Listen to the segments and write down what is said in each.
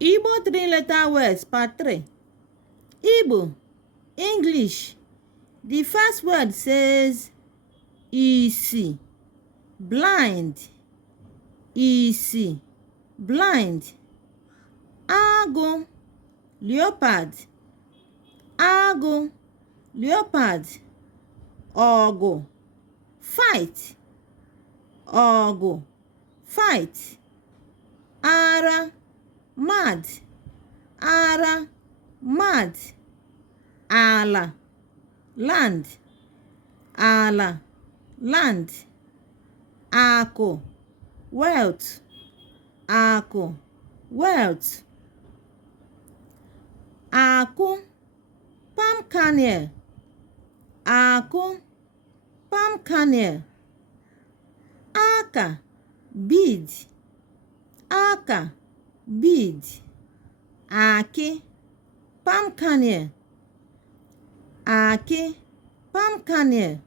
Igbo three-letter words part 3. Igbo, English. The first word says isi, blind. Isi, blind. Agụ, leopard. Agụ, leopard. Ọgụ, fight. Ọgụ, fight. Ara, mad. Ara, mad. Ala, land. Ala, land. Akụ, wealth. Akụ, wealth. Akụ, palm kernel. Akụ, palm kernel. Aka, bead. Aka, bead. Akị, palm kernel. Akị, palm kernel.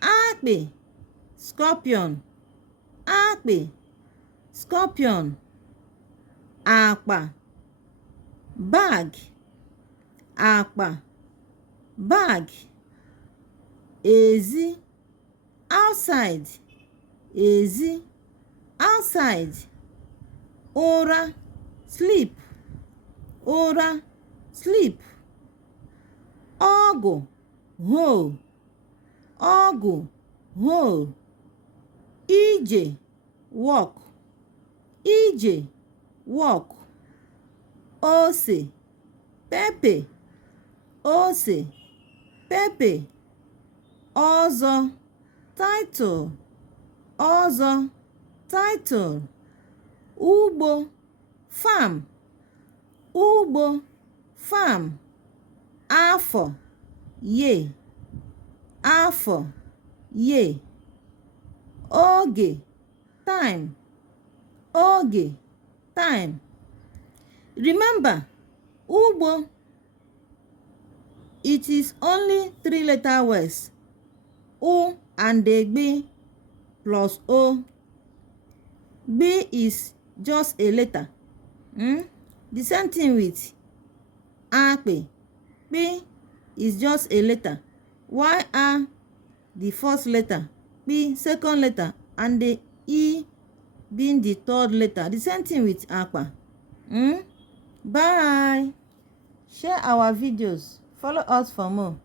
Akpị, scorpion. Akpị, scorpion. Akpa, bag. Akpa, bag. Ezi, outside. Ezi, outside. Ụra, sleep. Ụra, sleep. Ọgụ, hoe. Ọgụ, hoe. Ije, walk. Ije, walk. Ose, pepper. Ose, pepper. Ọzọ, title. Ọzọ, title. Ugbo, farm. Ugbo, farm. Afọ, year. Afọ, year. Oge, time. Oge, time. Remember, ugbo, it is only three-letter words. U and the gbe plus O. B is just a letter. The same thing with akpe. P is just a letter. While A, the first letter, P, second letter, and the E being the third letter. The same thing with akpa. Bye. Share our videos. Follow us for more.